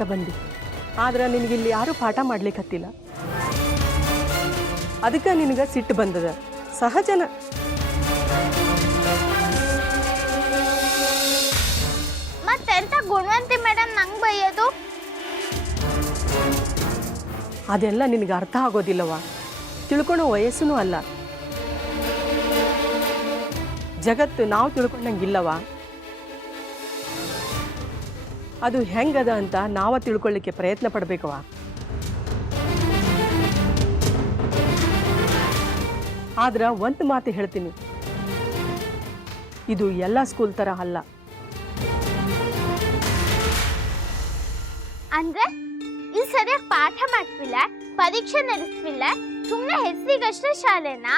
ಅಂತ ಬಂದಿ. ಆದ್ರೆ ನಿನಗಿಲ್ಲಿ ಯಾರೂ ಪಾಠ ಮಾಡ್ಲಿಕ್ಕತ್ತಿಲ್ಲ. ಅದಕ್ಕೆ ನಿನಗೆ ಸಿಟ್ಟು ಬಂದದ, ಸಹಜನ. ಮತ್ತೆಂತ ಗುಣವಂತಿ ಮೇಡಮ್ ನಂಗೆ ಬೈಯೋದು? ಅದೆಲ್ಲ ನಿನಗೆ ಅರ್ಥ ಆಗೋದಿಲ್ಲವ, ತಿಳ್ಕೊಳೋ ವಯಸ್ಸೂ ಅಲ್ಲ. ಜಗತ್ತು ನಾವು ತಿಳ್ಕೊಂಡಂಗಿಲ್ಲವ. ಅದು ಹೆಂಗದ ಅಂತ ನಾವ ತಿಳ್ಕೊಳ್ಳಿಕ್ಕೆ ಪ್ರಯತ್ನ ಪಡಬೇಕವ. ಆದ್ರೆ ಒಂದು ಮಾತು ಹೇಳ್ತೀನಿ, ಇದು ಎಲ್ಲ ಸ್ಕೂಲ್ ಥರ ಅಲ್ಲ. ಅಂದ್ರೆ ಇಲ್ಲಿ ಸರಿಯಾಗಿ ಪಾಠ ಮಾಡ್ತಿಲ್ಲ, ಪರೀಕ್ಷೆ ನಡೆಸ್ತಿಲ್ಲ, ಸುಮ್ಮನೆ ಹೆಸರಿಗಷ್ಟೇ ಶಾಲೆನಾ?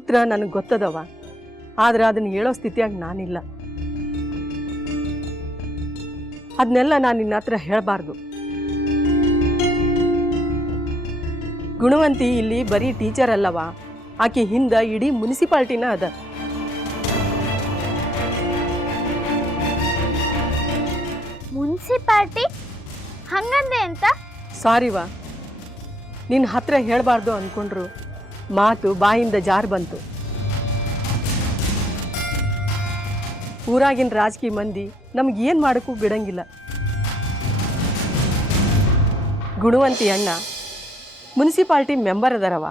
ಉತ್ತರ ನನಗೆ ಗೊತ್ತದವ, ಆದ್ರೆ ಅದನ್ನ ಹೇಳೋ ಸ್ಥಿತಿಯಾಗಿ ನಾನಿಲ್ಲ. ಅದನ್ನೆಲ್ಲ ನಾನು ನಿನ್ನ ಹತ್ರ ಹೇಳಬಾರ್ದು. ಗುಣವಂತಿ ಇಲ್ಲಿ ಬರೀ ಟೀಚರ್ ಅಲ್ಲವ, ಆಕೆ ಹಿಂದ ಇಡೀ ಮುನ್ಸಿಪಾಲ್ಟಿನ ಅದ. ಮುನ್ಸಿಪಾಲ್ಟಿ ಹಂಗಂದೆ ಅಂತ? ಸಾರಿವಾ, ನಿನ್ನ ಹತ್ರ ಹೇಳಬಾರ್ದು ಅಂದ್ಕೊಂಡ್ರು ಮಾತು ಬಾಯಿಂದ ಜಾರು ಬಂತು. ಊರಾಗಿನ ರಾಜಕೀಯ ಮಂದಿ ನಮಗೇನು ಮಾಡೋಕ್ಕೂ ಬಿಡಂಗಿಲ್ಲ. ಗುಣವಂತಿ ಅಣ್ಣ ಮುನ್ಸಿಪಾಲ್ಟಿ ಮೆಂಬರ್ ಅದಾರವ,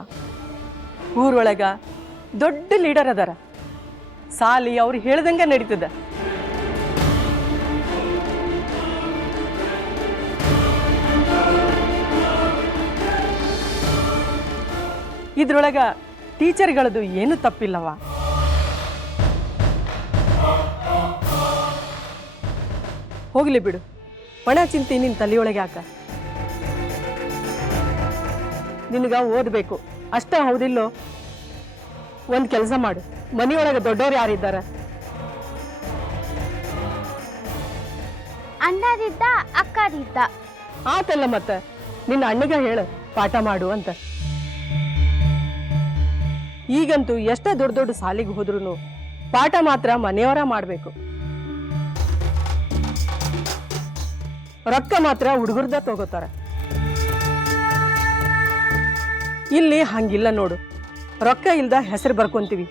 ಊರೊಳಗ ದೊಡ್ಡ ಲೀಡರ್ ಅದಾರ. ಸಾಲಿ ಅವ್ರು ಹೇಳ್ದಂಗೆ ನಡೀತದ. ಇದ್ರೊಳಗ ಟೀಚರ್ಗಳದು ಏನು ತಪ್ಪಿಲ್ಲವ. ಹೋಗ್ಲಿ ಬಿಡು, ಒಣ ಚಿಂತೆ ನಿನ್ನ ತಲೆಯೊಳಗೆ ಯಾಕ? ನಿನಗ ಓದಬೇಕು ಅಷ್ಟ ಹೌದಿಲ್ಲೋ? ಒಂದು ಕೆಲಸ ಮಾಡು, ಮನೆಯೊಳಗೆ ದೊಡ್ಡವ್ರು ಯಾರಿದ್ದಾರ? ಅಣ್ಣರಿದ್ದ, ಅಕ್ಕರಿದ್ದ. ಆತಲ್ಲ ಮತ್ತೆ, ನಿನ್ನ ಅಣ್ಣಗ ಹೇಳು ಪಾಠ ಮಾಡು ಅಂತ. ಈಗಂತೂ ಎಷ್ಟೇ ದೊಡ್ಡ ದೊಡ್ಡ ಸಾಲಿಗೆ ಹೋದ್ರೂ ಪಾಠ ಮಾತ್ರ ಮನೆಯವರ ಮಾಡಬೇಕು. ರೊಕ್ಕ ಮಾತ್ರ ಹುಡುಗರ್ದ ತಗೋತಾರ. ಇಲ್ಲಿ ಹಂಗಿಲ್ಲ ನೋಡು, ರೊಕ್ಕ ಇಲ್ದ ಹೆಸರು ಬರ್ಕೊಂತೀವಿ,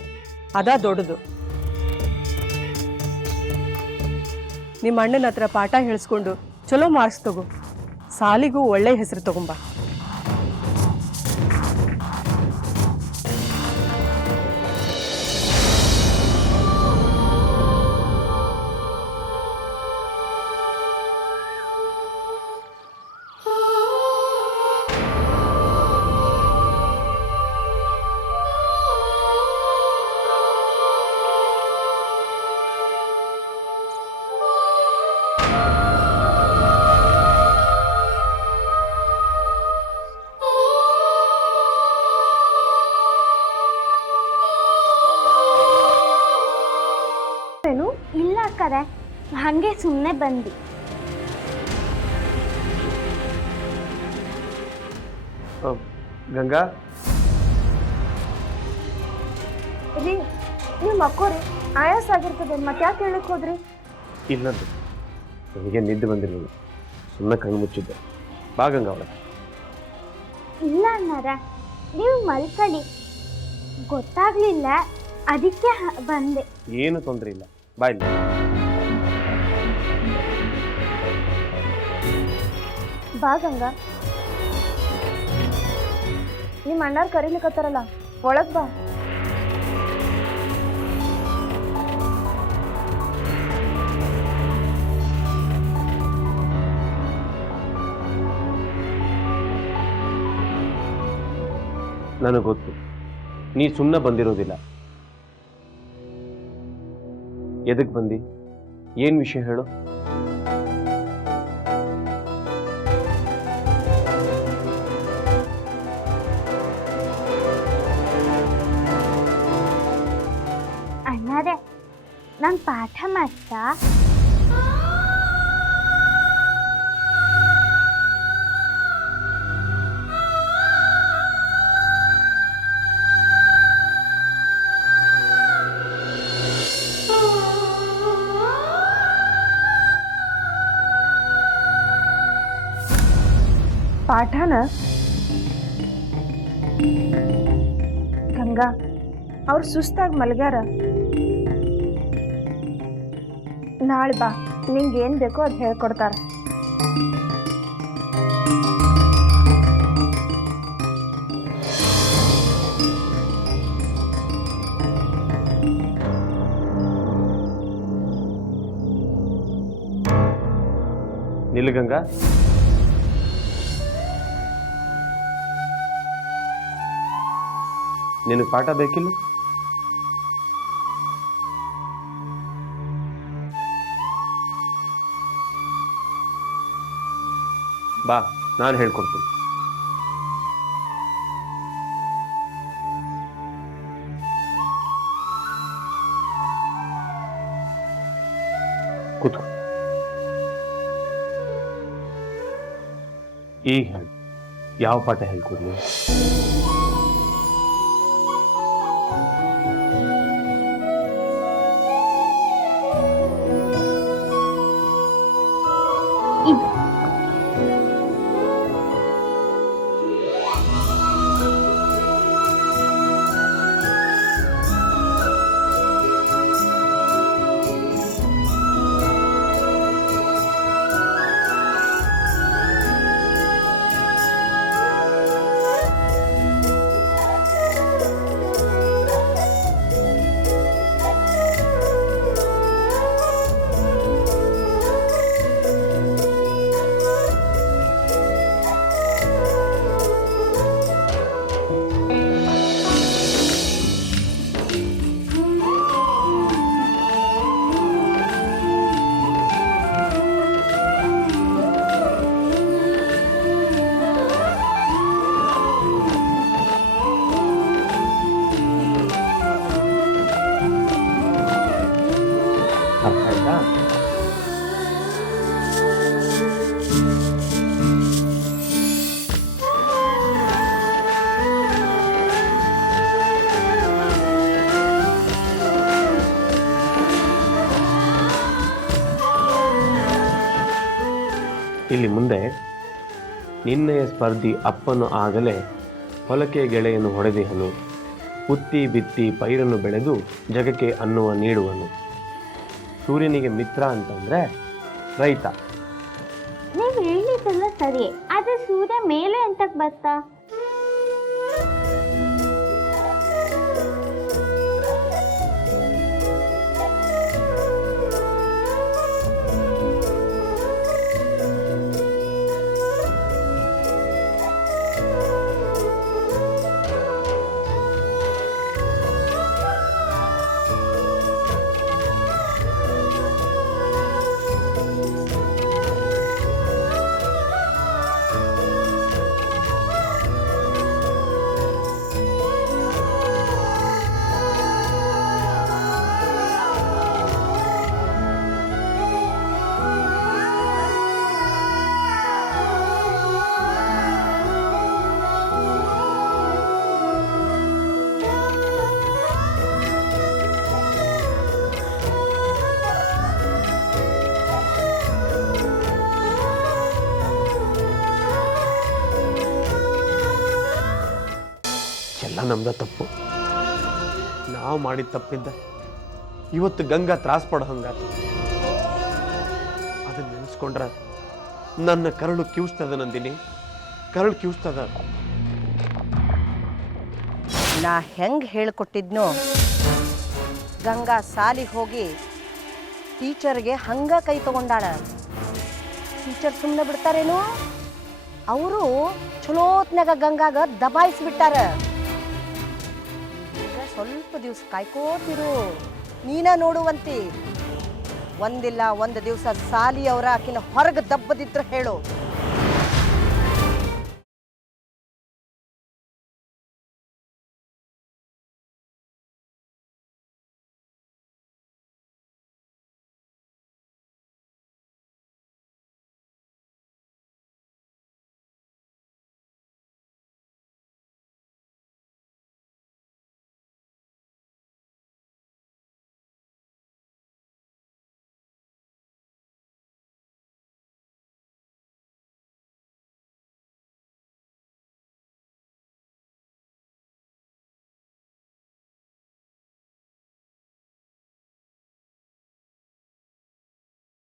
ಅದ ದೊಡ್ಡದು. ನಿಮ್ಮ ಅಣ್ಣನ ಹತ್ರ ಪಾಠ ಹೇಳಿಸ್ಕೊಂಡು ಚಲೋ ಮಾರ್ಕ್ಸ್ ತಗೋ, ಸಾಲಿಗೂ ಒಳ್ಳೆ ಹೆಸರು ತಗೊಂಬ. ಇಲ್ಲ ಅಕ್ಕರೆ, ಹಂಗೆ ಸುಮ್ಮನೆ ಬಂದಿ. ಗಂಗಾ ರೀ, ನೀವು ಮಕ್ಕೋರಿ, ಆಯಾಸ ಆಗಿರ್ತದೆ, ಮತ್ತೆ ಯಾಕೆ ಹೇಳಕ್ ಹೋದ್ರಿ? ಇಲ್ಲಂದು ನನಗೆ ನಿದ್ದೆ ಬಂದಿರಲಿಲ್ಲ, ಸುಮ್ಮನೆ ಕಣ್ಣು ಮುಚ್ಚಿದ್ದೆ. ಬಾ ಗಂಗಾ ಒಳಗೆ. ಇಲ್ಲ ಅಣ್ಣಾರ, ನೀವು ಮಲ್ಕಳಿ, ಗೊತ್ತಾಗ್ಲಿಲ್ಲ, ಅದಕ್ಕೆ ಬಂದೆ. ಏನು ತೊಂದರೆ ಇಲ್ಲ, ಬಾ ಇಲ್ಲಿ. ಬಾ ಗಂಗಾ, ನಿಮ್ಮ ಅಣ್ಣಾರ್ ಕರೀಲಿಕ್ಕತ್ತಾರಲ್ಲ, ಒಳಗ್ ಬಾ. ನನಗೆ ಗೊತ್ತು ನೀ ಸುಮ್ಮನೆ ಬಂದಿರೋದಿಲ್ಲ. ಎದಕ್ಕೆ ಬಂದಿ? ಏನು ವಿಷಯ ಹೇಳು. ಅಣ್ಣಾರೆ, ನಾನು ಪಾಠ ಮಾಡ್ತಾ ಪಾಠನ ಗಂಗಾ ಅವ್ರು ಸುಸ್ತಾಗಿ ಮಲ್ಗ್ಯಾರ. ನಾಳೆ ಬಾ, ನಿಂಗೆ ಏನು ಬೇಕೋ ಅದು ಹೇಳ್ಕೊಡ್ತಾರೆ. ನಿಲ್ಗಂಗಾ, ನಿನಗೆ ಪಾಠ ಬೇಕಿಲ್ಲ? ಬಾ, ನಾನು ಹೇಳ್ಕೊಡ್ತೀನಿ. ಕೂತ್ಕೋ. ಈಗ ಹೇಳಿ, ಯಾವ ಪಾಠ ಹೇಳ್ಕೊಡ್ಲಿ? ಇದು ಅರ್ಥ ಆಯ್ತಾ? ಇಲ್ಲಿ ಮುಂದೆ ನಿನ್ನೆಯ ಸ್ಪರ್ಧಿ ಅಪ್ಪನು ಆಗಲೇ ಹೊಲಕ್ಕೆ ಗೆಳೆಯನ್ನು ಹೊಡೆದಿಹನು, ಉತ್ತಿ ಬಿತ್ತಿ ಪೈರನ್ನು ಬೆಳೆದು ಜಗಕ್ಕೆ ಅನ್ನುವ ನೀಡುವನು. ಸೂರ್ಯನಿಗೆ ಮಿತ್ರ ಅಂತಂದ್ರೆ ರೈತ. ನೀವು ಹೇಳಿದ್ದೆಲ್ಲ ಸರಿ, ಆದ್ರೆ ಸೂರ್ಯ ಮೇಲೆ ಎಂತಕ್ ಬರ್ತಾ? ಎಲ್ಲ ನಮ್ದ ತಪ್ಪು. ನಾವು ಮಾಡಿದ ತಪ್ಪಿದ್ದ ಇವತ್ತು ಗಂಗಾ ತ್ರಾಸ ಪಡೋ ಹಂಗಾತು. ಅದನ್ನ ನೆನೆಸ್ಕೊಂಡ್ರ ನನ್ನ ಕರಳು ಕಿವುಸ್ತದ ನಂದಿನಿ, ಕರಳು ಕಿವುಸ್ತದ. ನಾ ಹೆಂಗೆ ಹೇಳ್ಕೊಟ್ಟಿದ್ನೋ ಗಂಗಾ ಸಾಲಿಗೆ ಹೋಗಿ ಟೀಚರ್ಗೆ ಹಂಗ ಕೈ ತಗೊಂಡಾಳ. ಟೀಚರ್ ಸುಮ್ಮನೆ ಬಿಡ್ತಾರೇನು? ಅವರು ಚಲೋತ್ನಾಗ ಗಂಗಾಗ ದಬಾಯಿಸ್ಬಿಟ್ಟಾರ. ಈಗ ಸ್ವಲ್ಪ ದಿವ್ಸ ಕಾಯ್ಕೋತಿರು, ನೀನ ನೋಡುವಂತಿ. ಒಂದಿಲ್ಲ ಒಂದು ದಿವಸ ಸಾಲಿ ಅವರ ಆಕಿನ ಹೊರಗೆ ದಬ್ಬದಿದ್ರು ಹೇಳು.